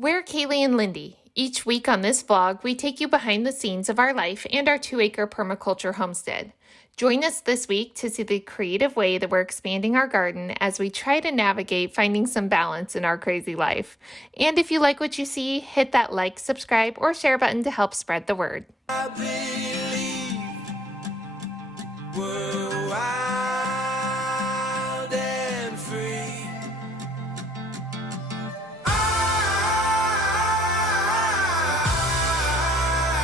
We're Kaylee and Lindy. Each week on this vlog, we take you behind the scenes of our life and our 2-acre permaculture homestead. Join us this week to see the creative way that we're expanding our garden as we try to navigate finding some balance in our crazy life. And if you like what you see, hit that like, subscribe, or share button to help spread the word. I believe we're wild and free.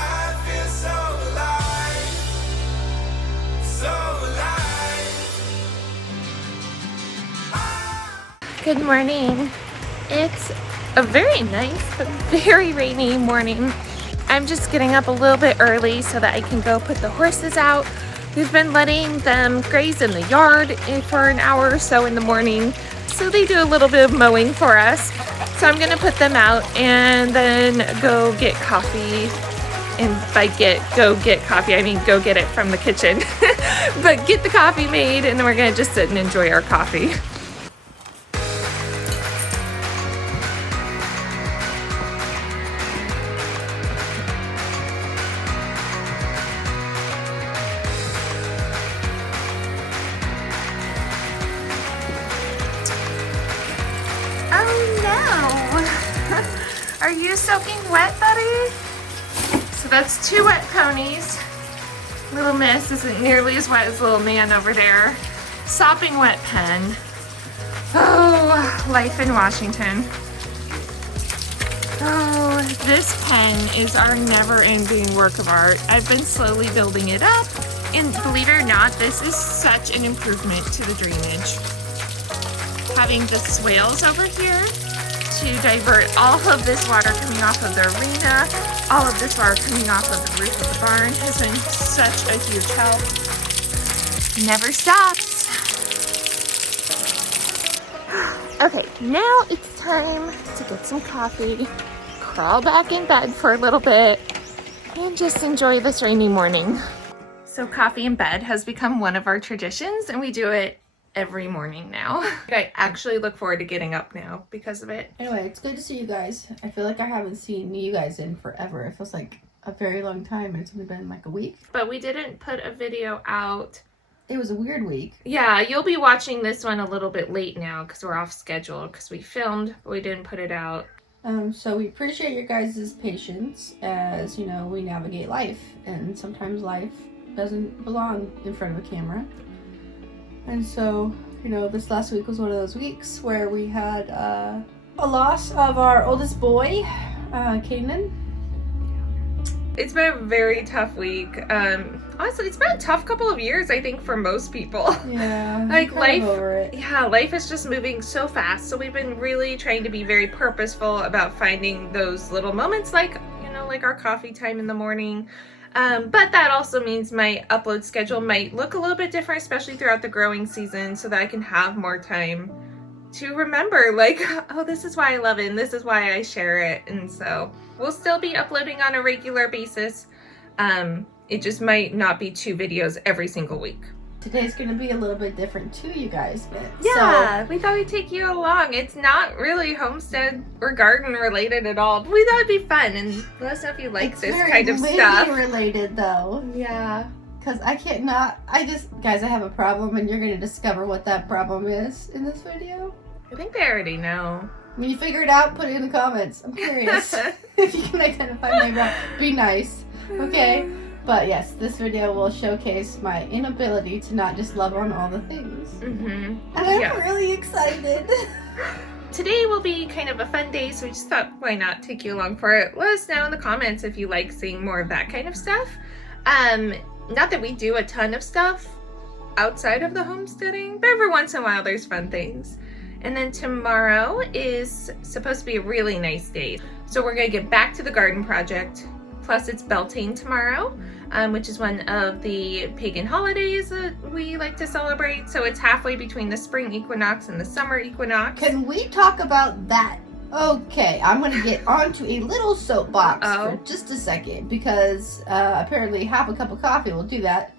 I feel so alive, so alive. Good morning. It's a very nice but very rainy morning. I'm just getting up a little bit early so that I can go put the horses out. We've been letting them graze in the yard for an hour or so in the morning, so they do a little bit of mowing for us. So I'm gonna put them out and then go get coffee. And by go get coffee, I mean go get it from the kitchen. But get the coffee made, and then we're gonna just sit and enjoy our coffee. Oh no! Are you soaking wet, buddy? So that's 2 wet ponies. Little Miss isn't nearly as wet as little man over there. Sopping wet pen. Oh, life in Washington. Oh, this pen is our never-ending work of art. I've been slowly building it up, and believe it or not, this is such an improvement to the drainage. Having the swales over here to divert all of this water coming off of the arena, all of this water coming off of the roof of the barn has been such a huge help. Never stops. Okay, now it's time to get some coffee, crawl back in bed for a little bit, and just enjoy this rainy morning. So coffee in bed has become one of our traditions, and we do it every morning now. I actually look forward to getting up now because of it. Anyway, it's good to see you guys. I feel like I haven't seen you guys in forever. It feels like a very long time, and it's only been like a week. But we didn't put a video out. It was a weird week. Yeah, you'll be watching this one a little bit late now because we're off schedule because we filmed, but we didn't put it out. So we appreciate your guys' patience as, you know, we navigate life, and sometimes life doesn't belong in front of a camera. And so, you know, this last week was one of those weeks where we had a loss of our oldest boy, Kanan. It's been a very tough week. Honestly, it's been a tough couple of years, I think, for most people. Yeah, like life, over it. Yeah, life is just moving so fast. So we've been really trying to be very purposeful about finding those little moments, like, you know, like our coffee time in the morning. But that also means my upload schedule might look a little bit different, especially throughout the growing season, so that I can have more time to remember, like, oh, this is why I love it, and this is why I share it. And so we'll still be uploading on a regular basis. It just might not be 2 videos every single week. Today's going to be a little bit different too, you guys. But Yeah, we thought we'd take you along. It's not really homestead or garden related at all. But we thought it'd be fun, and let us know if you like this kind of stuff. It's related though. Yeah. Because I can't not, guys, I have a problem, and you're going to discover what that problem is in this video. I think they already know. When you figure it out, put it in the comments. I'm curious if you can identify my problem. Be nice, okay? But yes, this video will showcase my inability to not just love on all the things. Mm-hmm. And I'm really excited. Today will be kind of a fun day, so we just thought, why not take you along for it? Let us know in the comments if you like seeing more of that kind of stuff. Not that we do a ton of stuff outside of the homesteading, but every once in a while there's fun things. And then tomorrow is supposed to be a really nice day. So we're gonna get back to the garden project. Plus it's Beltane tomorrow, which is one of the pagan holidays that we like to celebrate. So it's halfway between the spring equinox and the summer equinox. Can we talk about that? Okay, I'm going to get onto a little soapbox for just a second, because apparently half a cup of coffee will do that.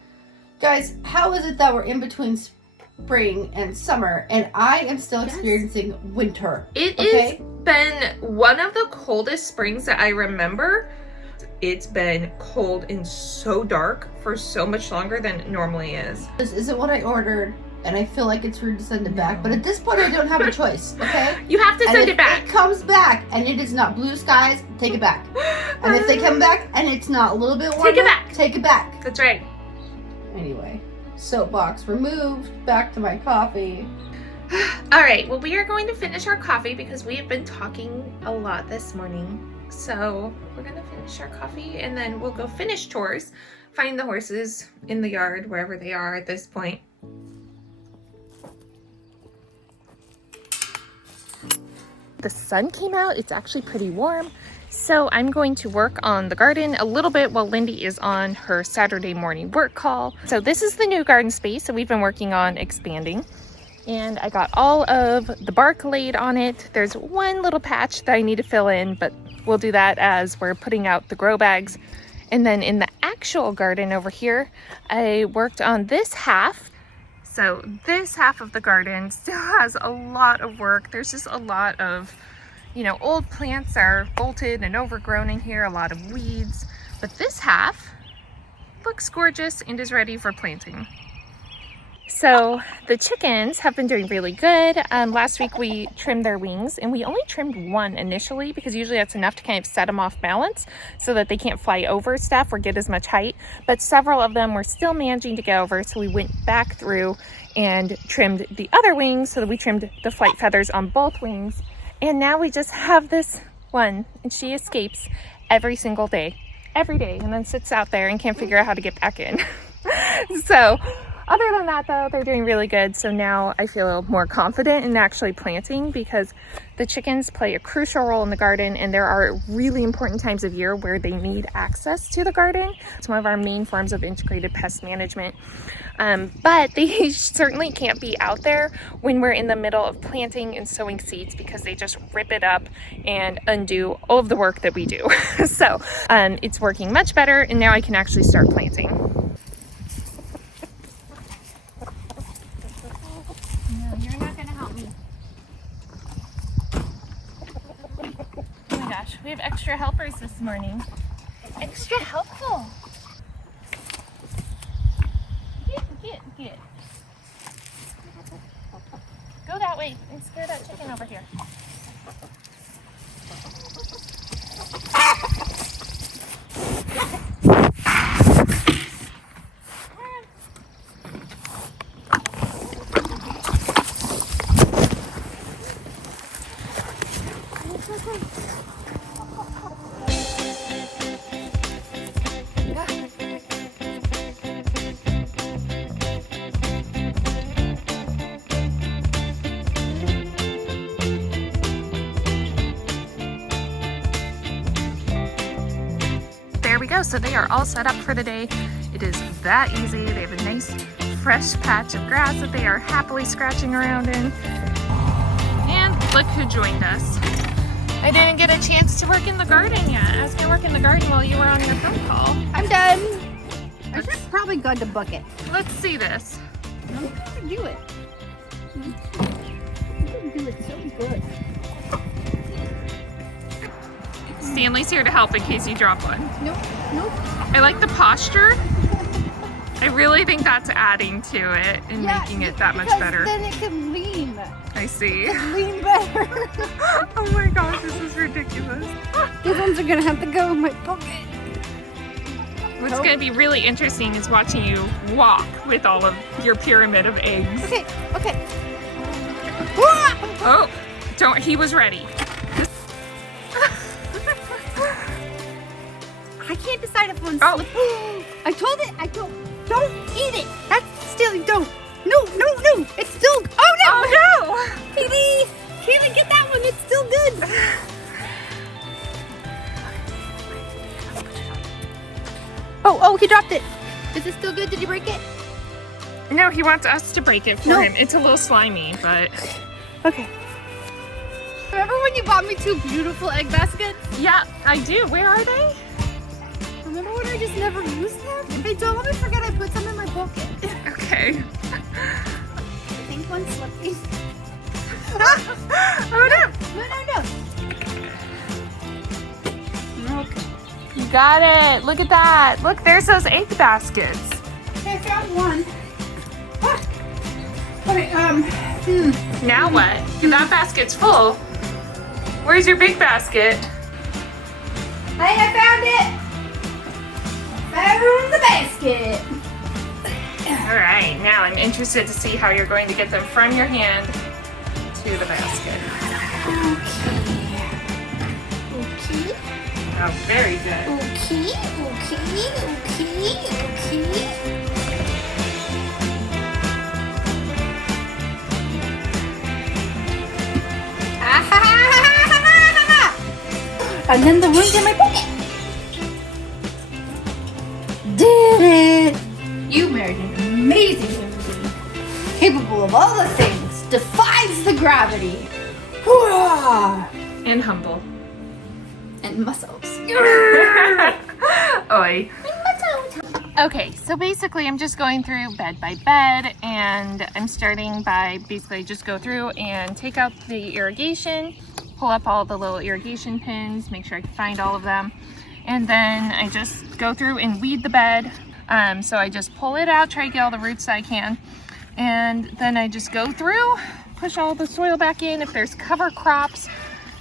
Guys, how is it that we're in between spring and summer, and I am still experiencing winter. It has been one of the coldest springs that I remember. It's been cold and so dark for so much longer than it normally is. This isn't what I ordered, and I feel like it's rude to send it back, but at this point I don't have a choice, okay? You have to send it back. If it comes back and it is not blue skies, take it back. And if they come back and it's not a little bit warmer, take it back. Take it back. That's right. Anyway, soapbox removed, back to my coffee. All right, well, we are going to finish our coffee because we have been talking a lot this morning. So we're gonna finish our coffee and then we'll go finish chores, find the horses in the yard, wherever they are at this point. The sun came out, it's actually pretty warm. So I'm going to work on the garden a little bit while Lindy is on her Saturday morning work call. So this is the new garden space that we've been working on expanding. And I got all of the bark laid on it. There's one little patch that I need to fill in, but we'll do that as we're putting out the grow bags. And then in the actual garden over here, I worked on this half. So this half of the garden still has a lot of work. There's just a lot of, you know, old plants are bolted and overgrown in here, a lot of weeds. But this half looks gorgeous and is ready for planting. So the chickens have been doing really good. Last week we trimmed their wings, and we only trimmed one initially because usually that's enough to kind of set them off balance so that they can't fly over stuff or get as much height. But several of them were still managing to get over, so we went back through and trimmed the other wings so that we trimmed the flight feathers on both wings. And now we just have this one, and she escapes every single day, every day, and then sits out there and can't figure out how to get back in. So other than that, though, they're doing really good. So now I feel more confident in actually planting because the chickens play a crucial role in the garden, and there are really important times of year where they need access to the garden. It's one of our main forms of integrated pest management. But they certainly can't be out there when we're in the middle of planting and sowing seeds because they just rip it up and undo all of the work that we do. So it's working much better, and now I can actually start planting. We have extra helpers this morning. Extra helpful. Get. Go that way and scare that chicken over here. There we go. So they are all set up for the day. It is that easy. They have a nice fresh patch of grass that they are happily scratching around in. And look who joined us. I didn't get a chance to work in the garden yet. I was gonna work in the garden while you were on your phone call. I'm done. I should have probably gone to bucket. Let's see this. I'm gonna do it. I'm gonna do it so good. Stanley's here to help in case you drop one. Nope. I like the posture. I really think that's adding to it and making it that much better. Then it can lean. I see. Lean better. Oh my gosh, this is ridiculous. These ones are gonna have to go in my pocket. What's going to be really interesting is watching you walk with all of your pyramid of eggs. Okay. Oh, don't, he was ready. I can't decide if one's Oh. I told it, don't eat it. That's still, don't. No, it's still, oh no. Oh no. Kaylee, get that one, it's still good. Oh, he dropped it. Is it still good? Did you break it? No, he wants us to break it for him. It's a little slimy, but. Okay. Remember when you bought me 2 beautiful egg baskets? Yeah, I do. Where are they? Remember when I just never used them? Hey, don't let me forget I put some in my pocket. Okay. One slipping. Oh no! No. Okay. You got it. Look at that. Look, there's those egg baskets. Okay, I found one. What? Okay, Now what? That basket's full. Where's your big basket? Hey, I found it! Found the basket! All right, now I'm interested to see how you're going to get them from your hand to the basket. Okay. Oh, very good. Okay. And then the one's in my pocket. Did it! You married an amazing human, capable of all the things, defies the gravity. Hurrah! And humble. And muscles. Oi. Okay, so basically I'm just going through bed by bed, and I'm starting by basically just go through and take out the irrigation, pull up all the little irrigation pins, make sure I can find all of them, and then I just go through and weed the bed. So I just pull it out, try to get all the roots that I can, and then I just go through, push all the soil back in. If there's cover crops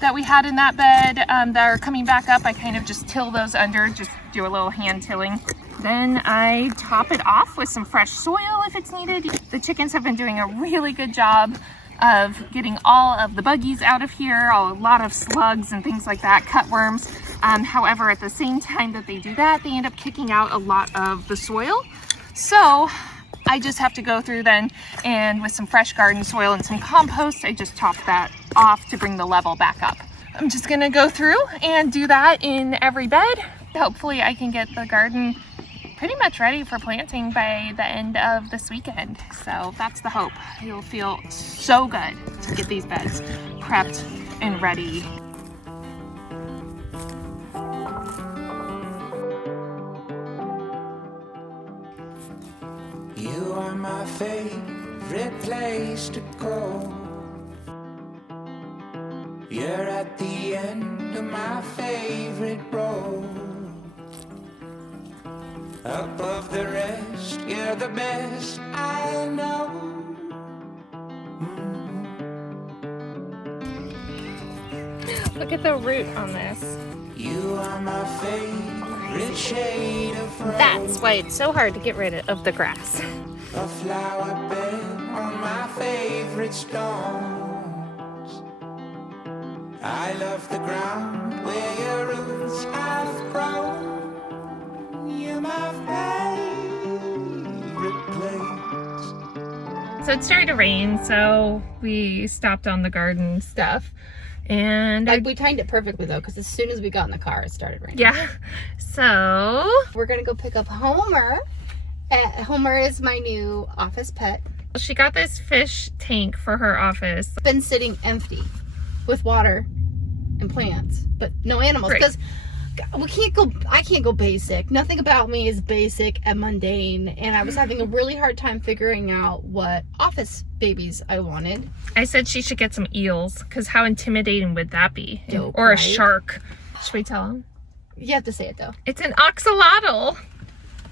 that we had in that bed that are coming back up, I kind of just till those under, just do a little hand tilling. Then I top it off with some fresh soil if it's needed. The chickens have been doing a really good job of getting all of the buggies out of here, a lot of slugs and things like that, cutworms. However, at the same time that they do that, they end up kicking out a lot of the soil. So I just have to go through then, and with some fresh garden soil and some compost, I just top that off to bring the level back up. I'm just gonna go through and do that in every bed. Hopefully I can get the garden pretty much ready for planting by the end of this weekend. So that's the hope. It'll feel so good to get these beds prepped and ready. You are my favorite place to go. You're at the end of my favorite road. Above the rest, you're the best I know. Look at the root on this. You are my favorite shade of rose. That's why it's so hard to get rid of the grass. A flower bed on my favorite stones. I love the ground where your roots have grown. You're my favorite place. So it started to rain, so we stopped on the garden stuff. And Like, we timed it perfectly though, because as soon as we got in the car, it started raining. yeah, so We're gonna go pick up Homer. Homer is my new office pet. she got this fish tank for her office. It's been sitting empty with water and plants, but no animals. Right. Because I can't go basic. Nothing about me is basic and mundane. And I was having a really hard time figuring out what office babies I wanted. I said she should get some eels, because how intimidating would that be? Dope, or a right? shark. Should we tell them? You have to say it though. It's an axolotl.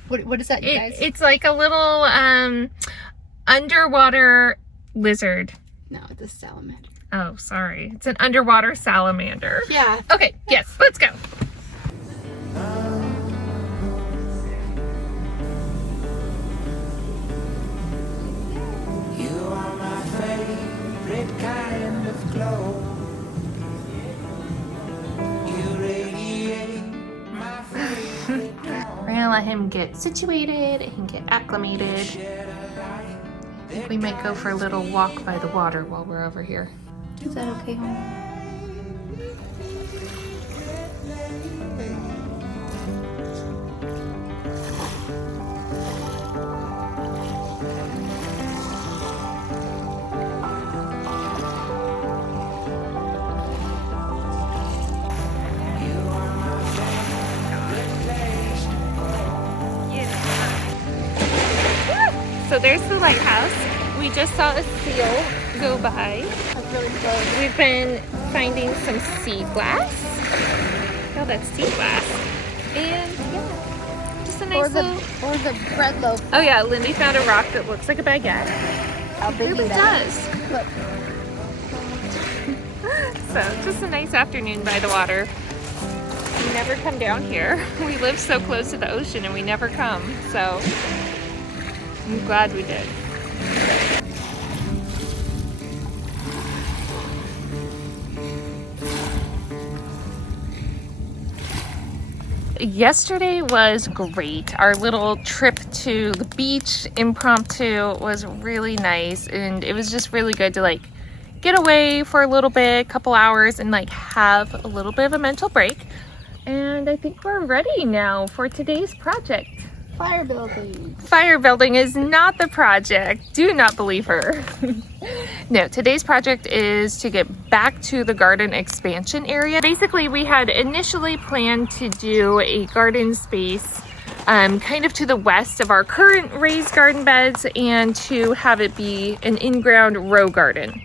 What is that, you guys? It's like a little underwater lizard. No, it's a salamander. Oh, sorry. It's an underwater salamander. Yeah. Okay, yes, let's go. You are my favorite kind of glow. You radiate my favorite We're gonna let him get situated and get acclimated. shed a light. I think we might go for a little walk by the water while we're over here. Is that okay, Homer? So there's the lighthouse. We just saw a seal go by. That's really close. We've been finding some sea glass. Oh, that's sea glass. And yeah, just a nice little... Or the bread loaf. Oh yeah, Lindy found a rock that looks like a baguette. How It big really is that? does. Look. So just a nice afternoon by the water. We never come down here. We live so close to the ocean and we never come. So I'm glad we did. Yesterday was great. Our little trip to the beach impromptu was really nice, and it was just really good to like get away for a little bit, couple hours, and like have a little bit of a mental break. And I think we're ready now for today's project. Fire building. Fire building is not the project. Do not believe her. No, today's project is to get back to the garden expansion area. Basically, we had initially planned to do a garden space kind of to the west of our current raised garden beds and to have it be an in-ground row garden.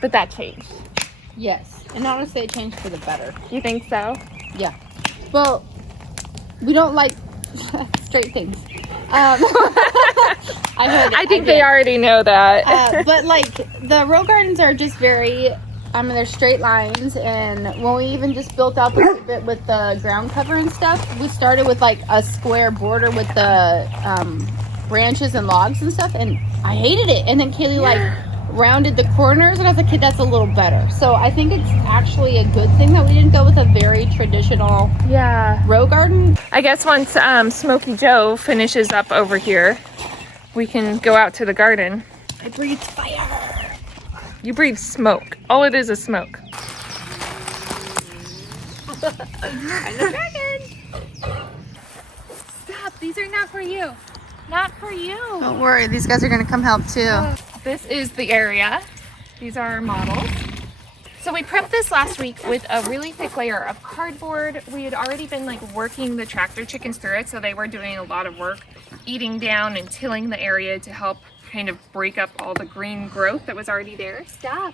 But that changed. Yes. And honestly, it changed for the better. You think so? Yeah. Well, we don't like straight things. I think they already know that. But like the row gardens are just very, they're straight lines, and when we even just built out this bit with the ground cover and stuff, we started with like a square border with the branches and logs and stuff, and I hated it. And then Kaylee like rounded the corners, and I was like, "Kid, that's a little better." So I think it's actually a good thing that we didn't go with a very traditional row garden. I guess once Smokey Joe finishes up over here, we can go out to the garden. I breathe fire. You breathe smoke. All it is smoke. I'm the dragon. Stop. These are not for you. Not for you. Don't worry, these guys are gonna come help too. This is the area. These are our models. So we prepped this last week with a really thick layer of cardboard. We had already been like working the tractor chickens through it, so they were doing a lot of work eating down and tilling the area to help kind of break up all the green growth that was already there. Stop.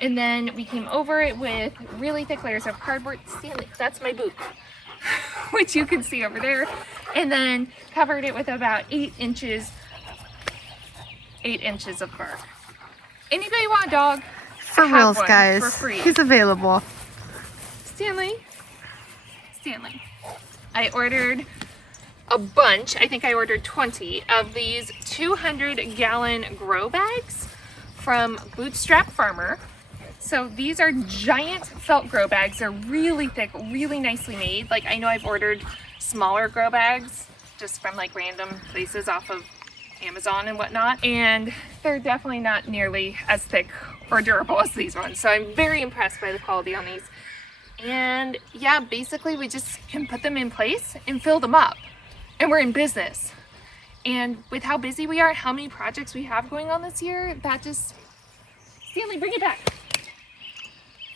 And then we came over it with really thick layers of cardboard. Stanley, that's my boot, which you can see over there. And then covered it with about 8 inches of bark. Anybody want a dog? For reals, guys. For free. He's available. Stanley. I ordered a bunch. I think I ordered 20 of these 200-gallon grow bags from Bootstrap Farmer. So these are giant felt grow bags. They're really thick, really nicely made. Like, I know I've ordered smaller grow bags just from like random places off of Amazon and whatnot, and they're definitely not nearly as thick or durable as these ones. So I'm very impressed by the quality on these. And yeah, basically we just can put them in place and fill them up, and we're in business. And with how busy we are, how many projects we have going on this year, that just... Stanley, bring it back.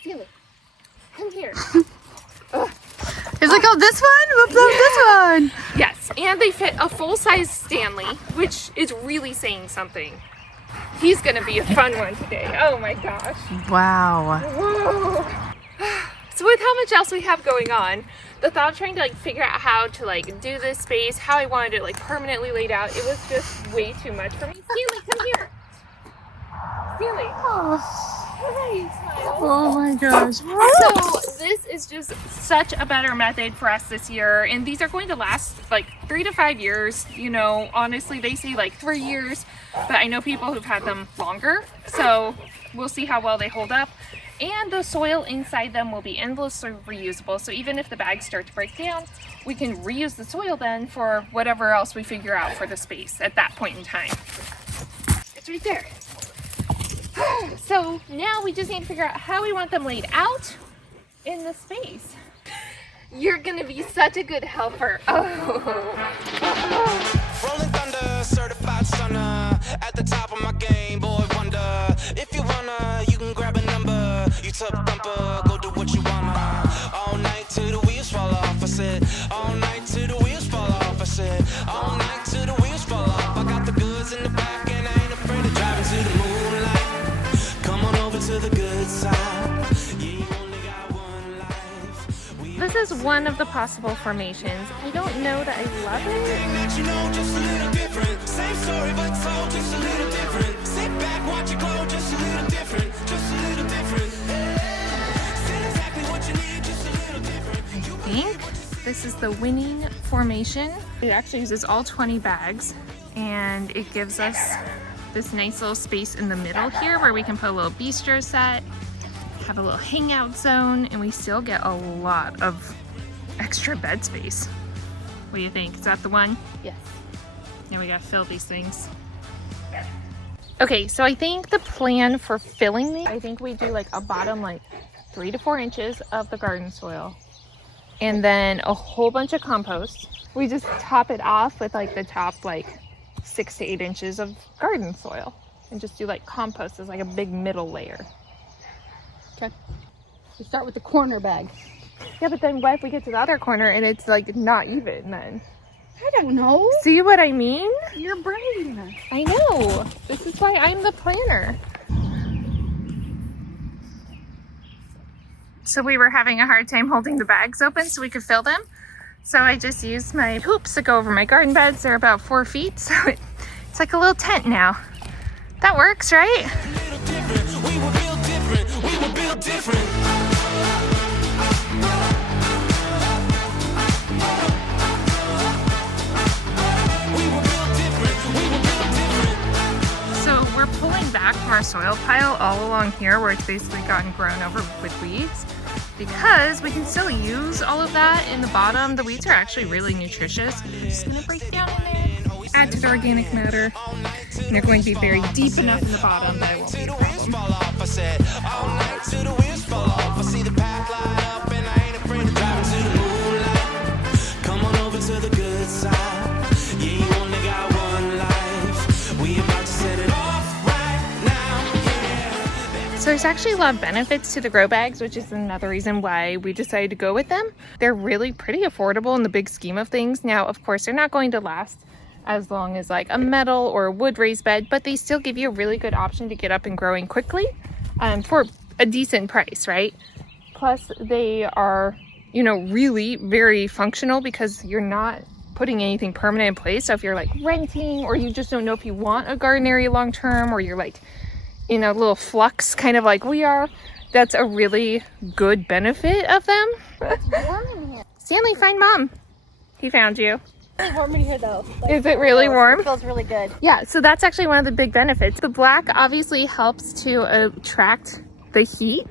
Stanley, come here. He's like, oh, this one? We'll blow this one. Yes, and they fit a full-size Stanley, which is really saying something. He's gonna be a fun one today. Oh my gosh. Wow. Whoa. So with how much else we have going on, the thought of trying to like figure out how to like do this space, how I wanted it like permanently laid out, it was just way too much for me. Stanley, come here. Stanley. Oh my gosh. So this is just such a better method for us this year, and these are going to last like 3 to 5 years. You know, honestly, they say like 3 years, but I know people who've had them longer, so we'll see how well they hold up. And the soil inside them will be endlessly reusable, so even if the bags start to break down, we can reuse the soil then for whatever else we figure out for the space at that point in time. It's right there. So now we just need to figure out how we want them laid out in the space. You're gonna be such a good helper. Oh. Rolling thunder, certified stunner. At the top of my game, boy wonder. If you wanna, you can grab a number. You tough thumper, go do what you wanna. All night till the wheels fall off. I said, all night till the wheels fall off. I said, all night till the wheels fall off. I got the goods in the back and I ain't afraid to drive. this is one of the possible formations. I don't know that I love it. That you know, just a little different. Same story, but told just a little different. Sit back, watch it glow, just a little different. Just a little different. Still exactly what you need, just a little different. I think this is the winning formation. It actually uses all 20 bags, and it gives us this nice little space in the middle here where we can put a little bistro set, have a little hangout zone, and we still get a lot of extra bed space. What do you think? Is that the one? Yes. Now we gotta fill these things. Okay, so I think the plan for filling these, I think we do like a bottom like 3 to 4 inches of the garden soil, and then a whole bunch of compost. We just top it off with like the top like 6 to 8 inches of garden soil, and just do like compost as like a big middle layer. Okay. We start with the corner bag. Yeah, but then what if we get to the other corner and it's like not even then? I don't know. See what I mean? Your brain. I know. This is why I'm the planner. So we were having a hard time holding the bags open so we could fill them. So I just used my hoops to go over my garden beds. They're about 4 feet, so it's like a little tent now. That works, right? We were built different. We were built different. So we're pulling back from our soil pile all along here where it's basically gotten grown over with weeds, because we can still use all of that in the bottom. The weeds are actually really nutritious. Just gonna break down in there, add to the organic matter, and they're going to be buried deep enough in the bottom that it won't be a problem. I said, all night till the wheels fall off. I see the path light up and I ain't afraid to drive into the moonlight. Come on over to the good side. Yeah, you only got one life. We about to set it off right now, yeah. So there's actually a lot of benefits to the grow bags, which is another reason why we decided to go with them. They're really pretty affordable in the big scheme of things. Now, of course, they're not going to last as long as like a metal or a wood raised bed, but they still give you a really good option to get up and growing quickly for a decent price, right? Plus they are, you know, really very functional because you're not putting anything permanent in place. So if you're like renting, or you just don't know if you want a garden area long term, or you're like in a little flux kind of like we are, that's a really good benefit of them. It's warm in here. Stanley, find Mom. He found you. It's really warm in here though. Like, Is it really warm? It feels really good. Yeah, so that's actually one of the big benefits. The black obviously helps to attract the heat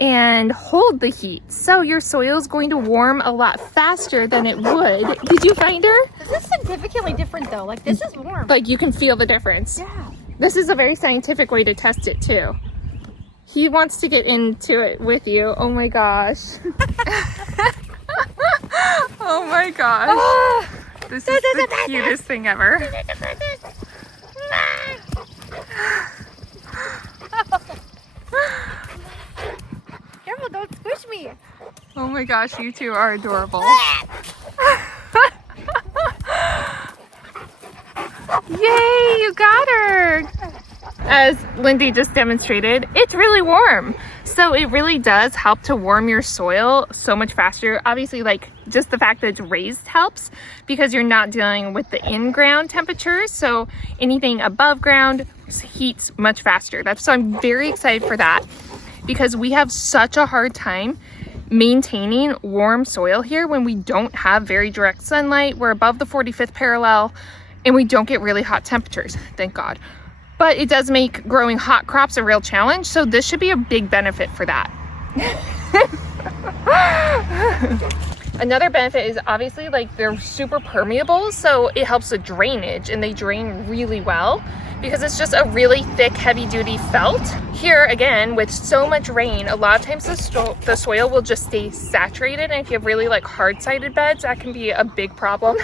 and hold the heat. So your soil is going to warm a lot faster than it would. Did you find her? This is significantly different though. Like this is warm. Like you can feel the difference. Yeah. This is a very scientific way to test it too. He wants to get into it with you. Oh my gosh. Oh my gosh. This is the cutest thing ever. Careful, don't squish me. Oh my gosh, you two are adorable. Yay, you got her! As Lindy just demonstrated, it's really warm. So it really does help to warm your soil so much faster. Obviously, like just the fact that it's raised helps because you're not dealing with the in-ground temperatures. So anything above ground heats much faster. So I'm very excited for that because we have such a hard time maintaining warm soil here when we don't have very direct sunlight. We're above the 45th parallel and we don't get really hot temperatures, thank God. But it does make growing hot crops a real challenge, so this should be a big benefit for that. Another benefit is obviously like they're super permeable, so it helps with drainage and they drain really well because it's just a really thick, heavy-duty felt. Here, again, with so much rain, a lot of times the soil will just stay saturated, and if you have really like hard-sided beds, that can be a big problem.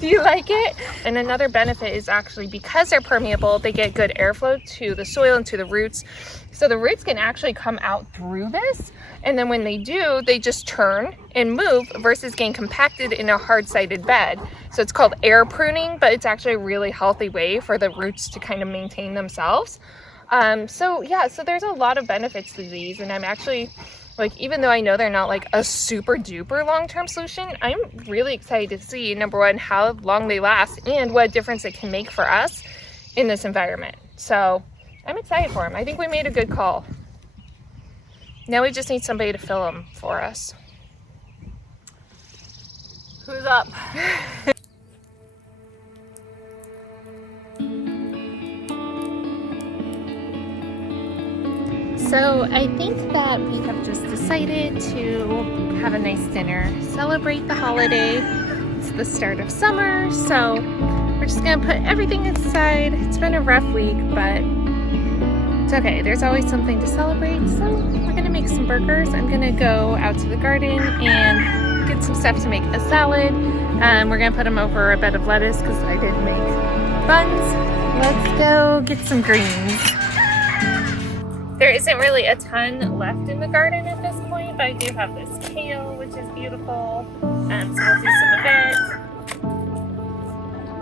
Do you like it? And another benefit is actually because they're permeable, they get good airflow to the soil and to the roots. So the roots can actually come out through this, and then when they do, they just turn and move versus getting compacted in a hard-sided bed. So it's called air pruning, but it's actually a really healthy way for the roots to kind of maintain themselves. So there's a lot of benefits to these, and I'm actually Like, even though I know they're not like a super duper long-term solution, I'm really excited to see, number one, how long they last and what difference it can make for us in this environment. So I'm excited for them. I think we made a good call. Now we just need somebody to fill them for us. Who's up? So I think that we have just decided to have a nice dinner, celebrate the holiday. It's the start of summer, so we're just gonna put everything aside. It's been a rough week, but it's okay. There's always something to celebrate. So we're gonna make some burgers. I'm gonna go out to the garden and get some stuff to make a salad. We're gonna put them over a bed of lettuce because I didn't make buns. Let's go get some greens. There isn't really a ton left in the garden at this point, but I do have this kale, which is beautiful. So we'll do some of it.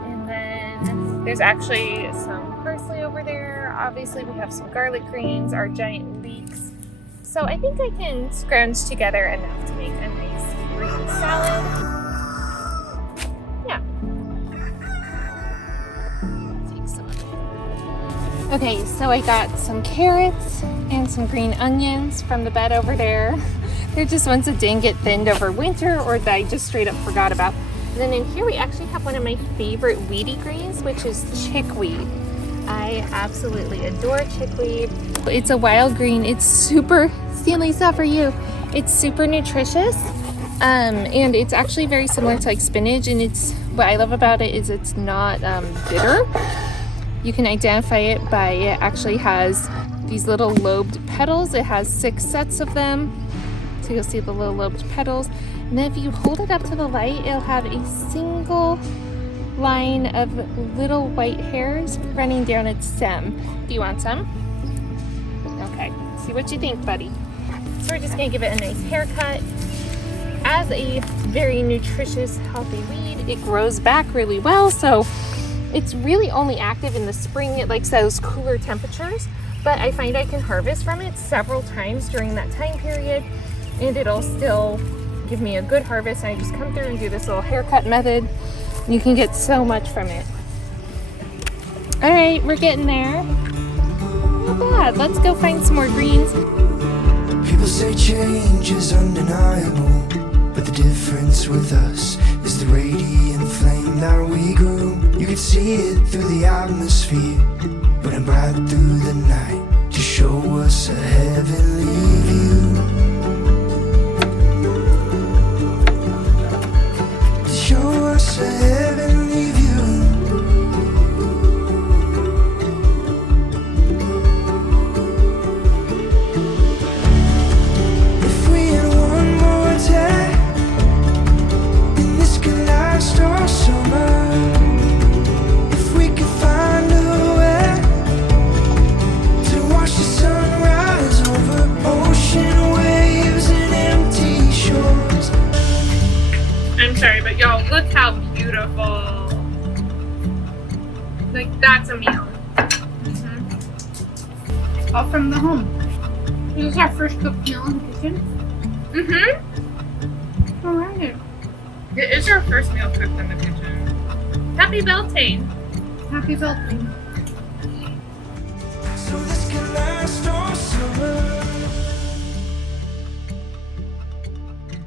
And then there's actually some parsley over there. Obviously we have some garlic greens, our giant leeks. So I think I can scrounge together enough to make a nice green salad. Yeah. Take some of it. Okay, so I got some carrots and some green onions from the bed over there. They're just ones that didn't get thinned over winter or that I just straight up forgot about. And then in here we actually have one of my favorite weedy greens, which is chickweed. I absolutely adore chickweed. It's a wild green. It's super, Stanley, it's not for you. It's super nutritious. And it's actually very similar to like spinach, and what I love about it is it's not bitter. You can identify it by it actually has these little lobed petals. It has 6 sets of them. So you'll see the little lobed petals. And then if you hold it up to the light, it'll have a single line of little white hairs running down its stem. Do you want some? Okay, see what you think, buddy. So we're just gonna give it a nice haircut. As a very nutritious, healthy weed, it grows back really well. So it's really only active in the spring. It likes those cooler temperatures, but I find I can harvest from it several times during that time period, and it'll still give me a good harvest. And I just come through and do this little haircut method. You can get so much from it. All right, we're getting there. Not bad. Let's go find some more greens. People say change is undeniable, but the difference with us is the radiant flame that we grew. You could see it through the atmosphere, burning bright through the night to show us a heavenly view. To show us a heavenly view. If we had one more day, then this could last all summer. If we could find a way to watch the sunrise over ocean waves and empty shores. I'm sorry, but y'all, look how beautiful. Like, that's a meal. All from the home. This is our first cooked meal in the kitchen. All right. It is our first meal cooked in the kitchen. Happy Beltane. Happy Beltane. So this could last all